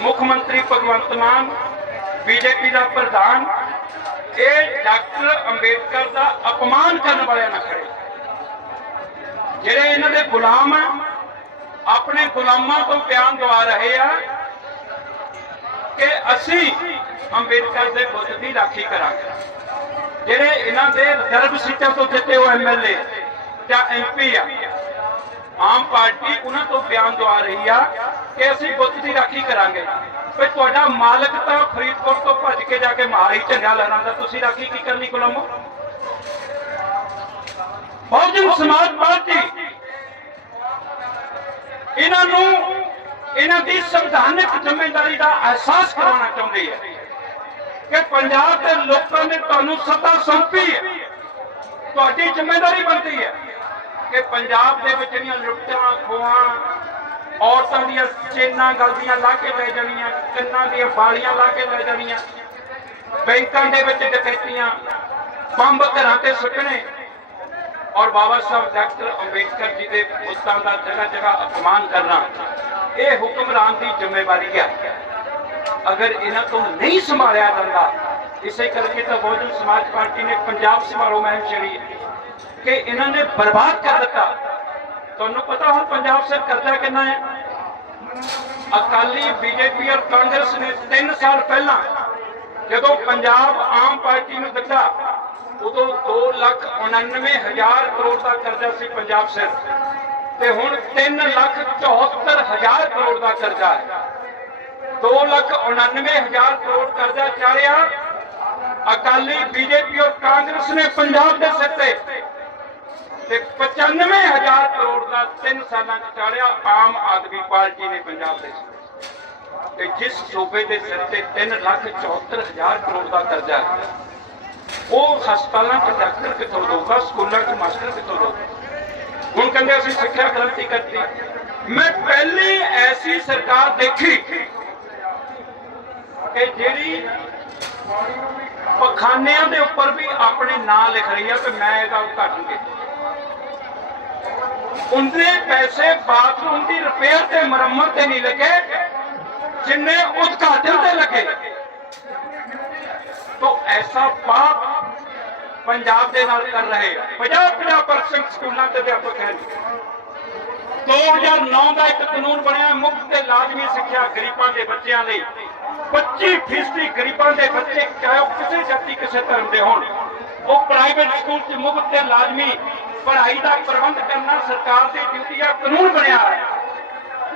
ਮੁੱਖ ਮੰਤਰੀ ਭਗਵੰਤ ਮਾਨ, ਬੀਜੇਪੀ ਦਾ ਪ੍ਰਧਾਨ, ਇਹ ਡਾਕਟਰ ਅੰਬੇਦਕਰ ਦਾ ਅਪਮਾਨ ਕਰਨ ਵਾਲਿਆਂ ਨਾਲ ਖੜੇ। ਜਿਹੜੇ ਇਹਨਾਂ ਦੇ ਗੁਲਾਮ ਆ, ਆਪਣੇ ਗੁਲਾਮਾਂ ਤੋਂ ਬਿਆਨ ਦਵਾ ਰਹੇ ਆ ਕਿ ਅਸੀਂ ਅੰਬੇਦਕਰ ਦੇ ਬੁੱਤ ਦੀ ਰਾਖੀ ਕਰਾਂਗੇ। ਜਿਹੜੇ ਇਹਨਾਂ ਦੇ ਰਿਜ਼ਰਵ ਸੀਟਾਂ ਤੋਂ ਜਿੱਤੇ ਹੋ ਐਮਐਲਏ ਜਾਂ ਐਮਪੀ ਆ ਆਮ ਪਾਰਟੀ ਉਹਨਾਂ ਤੋਂ ਬਿਆਨ ਦਵਾ ਰਹੀ ਆ ਕਿ ਅਸੀਂ ਬੁੱਤ ਦੀ ਰਾਖੀ ਕਰਾਂਗੇ। ਵੀ ਤੁਹਾਡਾ ਮਾਲਕ ਤਾਂ ਫਰੀਦਕੋਟ ਤੋਂ ਭੱਜ ਕੇ ਜਾ ਕੇ ਮਾਰੀ ਝੰਡਾ ਲਹਿਰਾਉਂਦਾ ਤੁਸੀਂ ਰਾਖੀ ਕੀ ਕਰਨੀ ਗੁਲਾਮੋ? ਬਹੁਜਨ ਸਮਾਜ ਪਾਰਟੀ, ਇਹਨਾਂ ਨੂੰ ਇਹਨਾਂ ਦੀ ਸੰਵਿਧਾਨਕ ਜ਼ਿੰਮੇਵਾਰੀ ਦਾ ਅਹਿਸਾਸ ਕਰਾਉਣਾ ਚਾਹੁੰਦੀ ਹੈ ਕਿ ਪੰਜਾਬ ਦੇ ਲੋਕਾਂ ਨੇ ਤੁਹਾਨੂੰ ਸੱਤਾ ਸੌਂਪੀ ਹੈ। ਤੁਹਾਡੀ ਜ਼ਿੰਮੇਵਾਰੀ ਬਣਦੀ ਹੈ। ਕਿ ਪੰਜਾਬ ਦੇ ਵਿੱਚ ਜਿਹੜੀਆਂ ਲੁੱਟਾਂ, ਖੋਹਾਂ, ਔਰਤਾਂ ਦੀਆਂ ਚੇਨਾਂ ਗਲਦੀਆਂ ਲਾ ਕੇ ਲੈ ਜਾਣੀਆਂ, ਕੰਨਾਂ ਦੀਆਂ ਬਾਲੀਆਂ ਲਾ ਕੇ ਲੈ ਜਾਣੀਆਂ, ਬੈਂਕਾਂ ਦੇ ਵਿੱਚ ਡਕੈਤੀਆਂ, ਬੰਬ ਘਰਾਂ ਤੇ ਸੁੱਟਣੇ। ਔਰ ਬਾਬਾ ਸਾਹਿਬ ਡਾਕਟਰ ਅੰਬੇਦਕਰ ਜੀ ਦੇ ਪੁੱਤਾਂ ਦਾ ਜਗ੍ਹਾ ਜਗ੍ਹਾ ਅਪਮਾਨ ਕਰਨਾ, ਇਹ ਹੁਕਮਰਾਨ ਦੀ ਜ਼ਿੰਮੇਵਾਰੀ ਹੈ ਅਗਰ ਇਹਨਾਂ ਤੋਂ ਨਹੀਂ ਸੰਭਾਲਿਆ ਜਾਂਦਾ, ਇਸੇ ਕਰਕੇ ਤਾਂ ਬਹੁਜਨ ਸਮਾਜ ਪਾਰਟੀ ਨੇ ਪੰਜਾਬ ਸੰਭਾਲੋ ਮੁਹਿੰਮ ਛੇੜੀ ਕਿ ਇਹਨਾਂ ਨੇ ਬਰਬਾਦ ਕਰ ਦਿੱਤਾ। ਤੁਹਾਨੂੰ ਪਤਾ ਹੁਣ ਪੰਜਾਬ ਸੇ ਕਰਜ਼ਾ ਕਿੰਨਾ ਹੈ? ਅਕਾਲੀ, ਬੀਜੇਪੀ ਔਰ ਕਾਂਗਰਸ ਨੇ 3 ਸਾਲ ਪਹਿਲਾਂ ਜਦੋਂ ਪੰਜਾਬ ਆਮ ਪਾਰਟੀ ਨੂੰ ਦਿੱਤਾ, ਉਦੋਂ 2 ਲੱਖ 99 ਹਜ਼ਾਰ ਕਰੋੜ ਦਾ ਕਰਜ਼ਾ ਸੀ ਪੰਜਾਬ ਸਿਰ। ਤੇ ਹੁਣ 3 ਲੱਖ 74 ਹਜ਼ਾਰ ਕਰੋੜ ਦਾ ਕਰਜ਼ਾ ਹੈ। 2 ਲੱਖ 99 ਹਜ਼ਾਰ ਕਰੋੜ ਕਰਜ਼ਾ ਚਾੜਿਆ। ਅਕਾਲੀ, ਬੀਜੇਪੀ ਔਰ ਕਾਂਗਰਸ ਨੇ ਪੰਜਾਬ ਦੇ ਸਿਰ ਤੇ ਤੇ 95 ਹਜ਼ਾਰ ਕਰੋੜ ਦਾ 3 ਸਾਲਾਂ ਚ ਚਾੜਿਆ ਆਮ ਆਦਮੀ ਪਾਰਟੀ ਨੇ ਪੰਜਾਬ ਦੇ ਤੇ ਜਿਸ ਸੂਬੇ ਦੇ ਸਿਰ ਤੇ 3 ਲੱਖ 74 ਹਜ਼ਾਰ ਕਰੋੜ ਦਾ ਕਰਜ਼ਾ ਹੈ। ਉਹ ਹਸਪਤਾਲਾਂ 'ਚ ਡਾਕਟਰ ਕਿੱਥੋਂ ਦਊਗਾ, ਸਕੂਲਾਂ 'ਚ ਮਾਸਟਰ ਕਿੱਥੋਂ ਦਊਗਾ? ਹੁਣ ਕਹਿੰਦੇ ਅਸੀਂ ਸਿੱਖਿਆ ਕ੍ਰਾਂਤੀ ਕਰਤੀ। ਮੈਂ ਪਹਿਲੀ ਐਸੀ ਸਰਕਾਰ ਦੇਖੀ ਕਿ ਜਿਹੜੀ ਪਖਾਨਿਆਂ ਦੇ ਉੱਪਰ ਵੀ ਆਪਣੇ ਨਾਂ ਲਿਖ ਰਹੀ ਆ ਤੇ ਮੈਂ ਇਹਦਾ ਉਦਘਾਟਨ ਕੀਤਾ ਉਹਨੇ ਪੈਸੇ ਬਾਥਰੂਮ ਦੀ ਰਿਪੇਅਰ ਤੇ ਮੁਰੰਮਤ ਤੇ ਨਹੀਂ ਲੱਗੇ ਜਿੰਨੇ ਉਦਘਾਟਨ ਤੇ ਲੱਗੇ तो ऐसा पाप ਪੰਜਾਬ ਦੇ ਨਾਲ ਕਰ ਰਹੇ 50-50% ਸਕੂਲਾਂ ਦੇ ਅਧਿਆਪਕ ਹਨ 2009 ਦਾ ਇੱਕ ਕਾਨੂੰਨ ਬਣਿਆ ਮੁਫਤ ਤੇ ਲਾਜ਼ਮੀ ਸਿੱਖਿਆ ਗਰੀਬਾਂ ਦੇ ਬੱਚਿਆਂ ਲਈ 25% ਗਰੀਬਾਂ ਦੇ ਬੱਚੇ ਚਾਹੇ ਉਹ ਕਿਸੇ ਜਾਤੀ ਕਿਸੇ ਧਰਮ ਦੇ ਹੋਣ ਉਹ ਪ੍ਰਾਈਵੇਟ ਸਕੂਲ 'ਚ ਮੁਫਤ ਤੇ ਲਾਜ਼ਮੀ ਪੜ੍ਹਾਈ ਦਾ ਪ੍ਰਬੰਧ ਕਰਨਾ ਸਰਕਾਰ ਦੀ ਡਿਊਟੀ ਆ, ਕਾਨੂੰਨ ਬਣਿਆ ਹੈ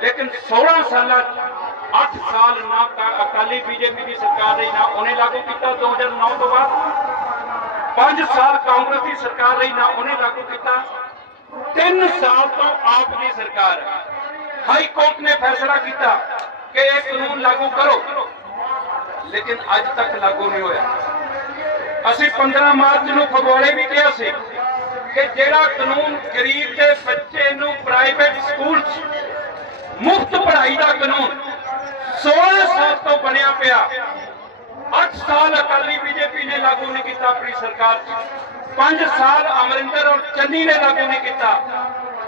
ਲੇਕਿਨ 16 ਸਾਲਾਂ 8 ਸਾਲ ਨਾ ਅਕਾਲੀ ਬੀਜੇਪੀ ਦੀ ਸਰਕਾਰ ਰਹੀ, ਨਾ ਉਹਨੇ ਲਾਗੂ ਕੀਤਾ 2009 ਤੋਂ ਬਾਅਦ। 5 ਸਾਲ ਕਾਂਗਰਸ ਦੀ ਸਰਕਾਰ ਰਹੀ, ਨਾ ਉਹਨੇ ਲਾਗੂ ਕੀਤਾ। 3 ਸਾਲ ਤੋਂ ਆਪ ਦੀ ਸਰਕਾਰ। ਹਾਈ ਕੋਰਟ ਨੇ ਫੈਸਲਾ ਕੀਤਾ ਕਿ ਇਹ ਕਾਨੂੰਨ ਲਾਗੂ ਕਰੋ। ਲੇਕਿਨ ਅੱਜ ਤੱਕ ਲਾਗੂ ਨਹੀਂ ਹੋਇਆ। ਅਸੀਂ 15 ਮਾਰਚ ਨੂੰ ਫਗਵਾੜੇ ਵੀ ਕਿਹਾ ਸੀ ਕਿ ਜਿਹੜਾ ਕਾਨੂੰਨ ਗਰੀਬ ਦੇ ਬੱਚੇ ਨੂੰ ਪ੍ਰਾਈਵੇਟ ਸਕੂਲ 'ਚ ਮੁਫਤ ਪੜ੍ਹਾਈ ਦਾ ਕਾਨੂੰਨ 16 ਸਾਲ ਤੋਂ ਬਣਿਆ ਪਿਆ 8 ਸਾਲ ਅਕਾਲੀ ਬੀਜੇਪੀ ਨੇ ਲਾਗੂ ਨਹੀਂ ਕੀਤਾ ਆਪਣੀ ਸਰਕਾਰ 'ਚ 5 ਸਾਲ ਅਮਰਿੰਦਰ ਔਰ ਚੰਨੀ ਨੇ ਲਾਗੂ ਨਹੀਂ ਕੀਤਾ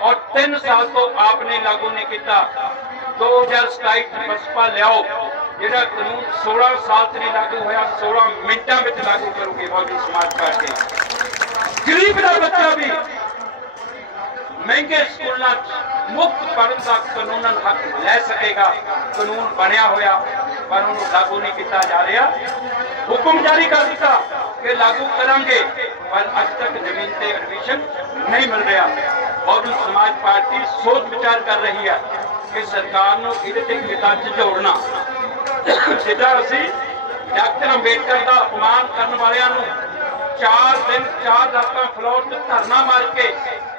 ਔਰ 3 ਸਾਲ ਤੋਂ ਆਪ ਨੇ ਲਾਗੂ ਨਹੀਂ ਕੀਤਾ। 2027 ਚ ਬਸਪਾ ਲਿਆਓ। ਜਿਹੜਾ ਕਾਨੂੰਨ 16 ਸਾਲ ਤੇ ਲਾਗੂ ਹੋਇਆ 16 ਮਿੰਟਾਂ ਵਿੱਚ ਲਾਗੂ ਕਰੂਗੀ ਬਹੁਜਨ ਸਮਾਜ ਪਾਰਟੀ। ਗਰੀਬ ਦਾ ਬੱਚਾ ਵੀ ਮਹਿੰਗੇ ਸਕੂਲਾਂ ਮੁਫਤ ਪੜ੍ਹਨ ਦਾ ਕਾਨੂੰਨਨ ਹੱਕ ਲੈ ਸਕੇਗਾ। ਕਾਨੂੰਨ ਬਣਿਆ ਹੋਇਆ, ਪਰ ਉਹਨੂੰ ਲਾਗੂ ਨਹੀਂ ਕੀਤਾ ਜਾ ਰਿਹਾ। ਹੁਕਮ ਜਾਰੀ ਕਰ ਦਿੱਤਾ ਕਿ ਲਾਗੂ ਕਰਾਂਗੇ, ਪਰ ਅੱਜ ਤੱਕ ਜ਼ਮੀਨ ਤੇ ਐਡਮਿਸ਼ਨ ਨਹੀਂ ਮਿਲ ਰਿਹਾ। ਬਹੁਜਨ ਸਮਾਜ ਪਾਰਟੀ ਸੋਚ ਵਿਚਾਰ ਕਰ ਰਹੀ ਹੈ ਕਿ ਸਰਕਾਰ ਨੂੰ ਇਹਦੇ ਤੇ ਹਿੱਤਾਂ ਚ ਜੋੜਨਾ ਜਿੱਦਾਂ ਅਸੀਂ ਡਾਕਟਰ ਅੰਬੇਦਕਰ ਦਾ ਅਪਮਾਨ ਕਰਨ ਵਾਲਿਆਂ ਨੂੰ ਚਾਰ ਦਿਨ ਚਾਰ ਰਾਤਾਂ ਫਲੋਰ ਤੇ ਧਰਨਾ ਮਾਰ ਕੇ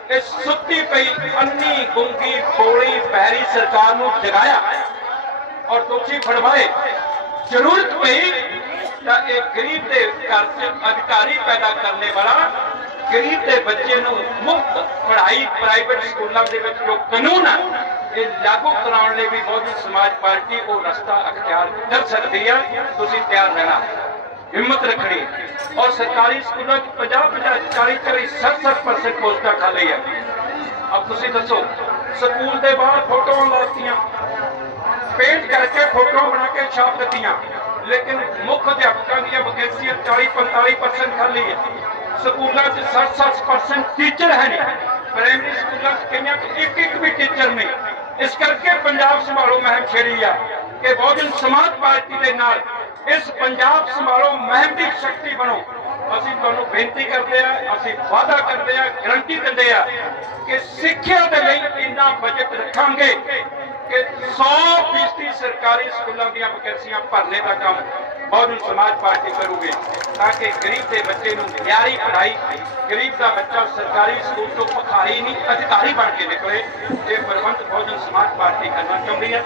ਇਸ ਸੁੱਤੀ ਪਈ ਅੰਨੀ ਗੁੰਗੀ ਬੋਲੀ ਬਹਿਰੀ ਸਰਕਾਰ ਨੂੰ ਜਗਾਇਆ। ਔਰ ਦੋਸ਼ੀ ਫੜਵਾਏ। ਜ਼ਰੂਰਤ ਪਈ ਤਾਂ ਇਹ ਗਰੀਬ ਦੇ ਘਰ 'ਚ ਅਧਿਕਾਰੀ ਪੈਦਾ ਕਰਨੇ ਵਾਲਾ ਗਰੀਬ ਦੇ ਬੱਚੇ ਨੂੰ ਮੁਫਤ ਪੜ੍ਹਾਈ ਪ੍ਰਾਈਵੇਟ ਸਕੂਲਾਂ ਦੇ ਵਿੱਚ ਜੋ ਕਾਨੂੰਨ ਹੈ ਇਹ ਲਾਗੂ ਕਰਾਉਣ ਲਈ ਵੀ ਬਹੁਜਨ ਸਮਾਜ ਪਾਰਟੀ ਉਹ ਰਸਤਾ, ਅਖਤਿਆਰ ਕਰ ਸਕਦੀ ਹੈ ਤੁਸੀਂ ਤਿਆਰ ਰਹਿਣਾ। ਹਿੰਮਤ ਰੱਖਣੀ। ਔਰ ਸਰਕਾਰੀ ਸਕੂਲਾਂ 'ਚ 50 50 40 40 60% ਪੋਸਟਾਂ ਖਾਲੀ ਹੈ ਅਬ ਤੁਸੀਂ ਦੱਸੋ, ਸਕੂਲ ਦੇ ਬਾਹਰ ਫੋਟੋਆਂ ਲਾਤੀਆਂ। ਪੇਂਟ ਕਰਕੇ ਫੋਟੋਆਂ ਬਣਾ ਕੇ ਛਾਪ ਦਿੱਤੀਆਂ। ਲੇਕਿਨ ਮੁੱਖ ਅਧਿਆਪਕਾਂ ਦੀਆਂ ਵੈਕੈਂਸੀਆਂ 40-45% ਖਾਲੀ ਹੈ ਸਕੂਲਾਂ 'ਚ 60-60% ਟੀਚਰ ਹੈ ਨਹੀਂ। ਪ੍ਰਾਇਮਰੀ ਸਕੂਲਾਂ 'ਚ ਕਈਆਂ 'ਚ ਇੱਕ ਇੱਕ ਵੀ ਟੀਚਰ ਨਹੀਂ। ਇਸ ਕਰਕੇ ਪੰਜਾਬ ਸੰਭਾਲੋ ਮਹਿਮ ਛੇੜੀ ਆ ਕਿ ਬਹੁਜਨ ਸਮਾਜ ਪਾਰਟੀ ਦੇ ਨਾਲ ਇਸ ਪੰਜਾਬ ਸੰਭਾਲੋ ਮੁਹਿੰਮ ਦੀ ਸ਼ਕਤੀ ਬਣੋ। ਅਸੀਂ ਤੁਹਾਨੂੰ ਬੇਨਤੀ ਕਰਦੇ ਆ, ਅਸੀਂ ਵਾਅਦਾ ਕਰਦੇ ਆ ਗਰੰਟੀ ਦਿੰਦੇ ਆ ਕਿ ਸਿੱਖਿਆ ਦੇ ਲਈ ਇੰਨਾ ਬਜਟ ਰੱਖਾਂਗੇ ਕਿ 100% ਸਰਕਾਰੀ ਸਕੂਲਾਂ ਦੀਆਂ ਵੈਕੈਂਸੀਆਂ ਭਰਨੇ ਦਾ ਕੰਮ ਬਹੁਜਨ ਸਮਾਜ ਪਾਰਟੀ ਕਰੂਗੇ ਤਾਂ ਕਿ ਗਰੀਬ ਦੇ ਬੱਚੇ ਨੂੰ ਮਿਆਰੀ ਪੜ੍ਹਾਈ, ਗਰੀਬ ਦਾ ਬੱਚਾ ਸਰਕਾਰੀ ਸਕੂਲ ਤੋਂ ਭਿਖਾਰੀ ਨਹੀਂ, ਅਧਿਕਾਰੀ ਬਣ ਕੇ ਨਿਕਲੇ, ਇਹ ਪ੍ਰਬੰਧ ਬਹੁਜਨ ਸਮਾਜ ਪਾਰਟੀ ਕਰਨਾ ਚਾਹੁੰਦੀ ਹੈ।